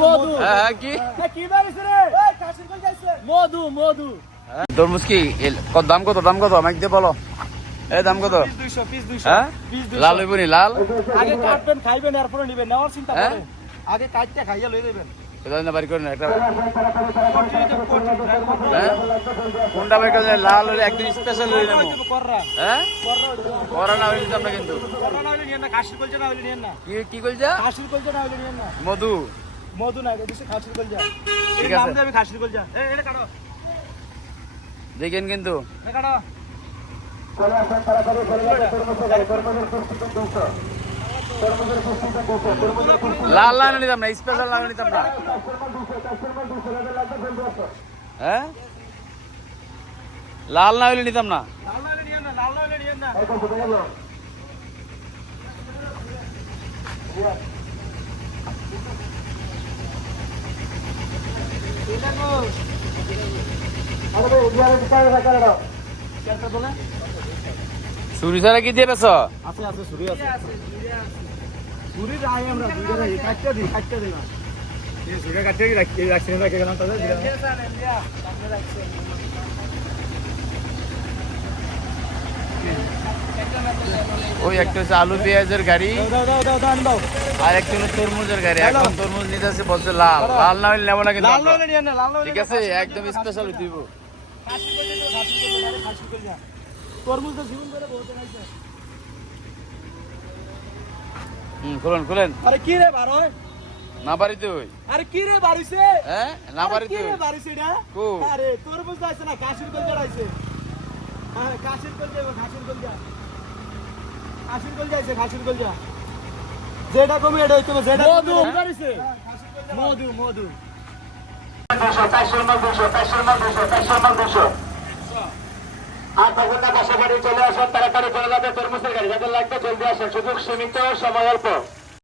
মধু। হ্যাঁ কি কি বারিস রে? এই কাশির কল যাইছে। মধু মধু। তরমুজ কি দাম কত আমাকে দিয়ে বলো। এই দাম কত? পিস 200 হ্যাঁ পিস 200 লাল হইবনি লাল। আগে কাটবেন খাইবেন এরপরে নিবেন নেওয়ার চিন্তা করেন। আগে কাটতে খাইয়া লই দিবেন। এটা না বাড়ি করেন একটা। কোনটা বাড়ি করেন? লাল হলে একদিন স্পেশাল হয়ে যাবে। হ্যাঁ করা না হইলে আমরা কিন্তু কাশির কলজা না হইলে নিয়েন না। কি কইছা? কাশির কলজা না হইলে নিয়েন না। মধু মধু না দিছে কাশির কলজা। ঠিক এই নাম আছে দিয়ে আমি কাশির কলজা। এটা কাটো। দেখেন কিন্তু এটা কাটো। লাল লাল নিতাম না স্পেশাল লাল নিতাম না। হ্যাঁ লাল না হইলে নিতাম না। লাল না হইলে নিয়েন না, লাল না হইলে নিয়েন না। এটা কো আরে ভাই ইয়ার কাটা কেন বলে চুরি ছাড়া কি দিয়ে বেছ? আছে ছুরি আছে ছুরি রাই আমরা দুইটা কাটতে দিই না এই ছুরি কাটতে রাখছি না কেন তাহলে দিলাম সামনে রাখছি ওই একটা হচ্ছে আলু পেঁয়াজের গাড়ি দাও আর একটা হলো তরমুজের গাড়ি। এখন তরমুজ নিতে আছে বলছে লাল লাল না হইলে নেবো না কিন্তু লাল আমরা। হইলে নিয়েন না, লাল হইলে ঠিক আছে একদম স্পেশাল দিব। খাসি করে যা তরমুজ তো জীবন করে বহুত খাইছে খুলেন আরে কি রে বার হয় না বাড়িতে ওই আরে কি রে বাড়িছে হ্যাঁ না বাড়িতে কি রে ওই বাড়িছে এটা কো আরে তরমুজ আছে না কাশির কল জড়াইছে আরে কাশির কল যাবে কাশির কল যা কাশির কল যাইছে কাশির কল যা যেটা কমে এটা হইতো যেটা মধু বাড়িছে মধু 200 আর তখন না বাসা বাড়ি চলে আসেন তাড়াতাড়ি চলে যাবে তরমুজের গাড়ি যাদের লাগবে জলদি আসেন সুযোগ সীমিত সময় অল্প